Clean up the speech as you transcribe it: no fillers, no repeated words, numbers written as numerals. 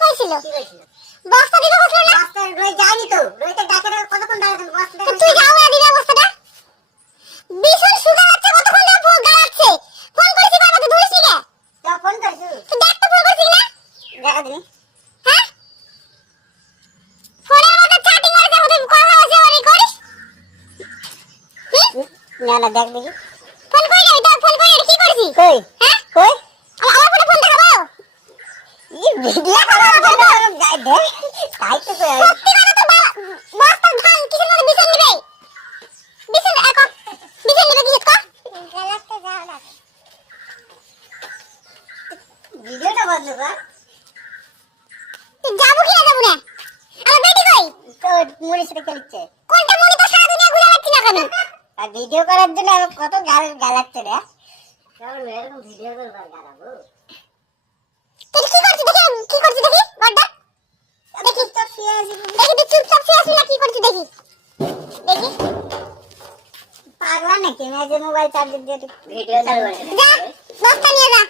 কইছিল কি কইছিল বস্তা দিবে বসলো না বস্তা রই যায়নি তো রইতে ডাকে কতক্ষণ দাঁড়াতে বস্তা তুই যাও না দিবে বস্তাটা বিশাল সুগা আছে কতক্ষণ ধরে ফোন গালাচ্ছে ফোন করেছি বাবা তো ধরিস নি তো ফোন করছিস তো দেখ তো ফোন করেছিস না দেখা দিনি হ্যাঁ ফোনের মধ্যে চ্যাটিং করে যাবো তুই কথা আছে ওরে করিস না না দেখ দেখি ফোন কই যাবি তো ফোন কই কি করছিস কই হ্যাঁ কই আমার ফোনে ফোন দেখাবো ই ভিডিও করা দেখ তাই তো কই সত্যি কথা তো বস্তা ভাঙ কিছু মনে বিছন নিবে বিছন এক বিছন নিবে কি কর গেলাতে যাও না ভিডিওটা বন্ধ কর তুই যাবো কি না যাবো না আমার বেটি কই তো মুড়ি সাথে খেলছে কোনটা মনে তো সারা দুনিয়া ঘুরে যাচ্ছি না কেন আর ভিডিও করার জন্য আমি কত গালাচ্ছে রে কেমন এরকম ভিডিও করবার গালাবো তুই কি করছিস দেখি বড়দা দেখি তো শুয়ে আছি দেখি তুই চুপচাপ শুয়ে আসবি না কি করছিস দেখি দেখি পাগলা নাকি না যে মোবাইল চার্জ দিয়ে ভিডিও চালু করে যা বস্তা নিয়ে যা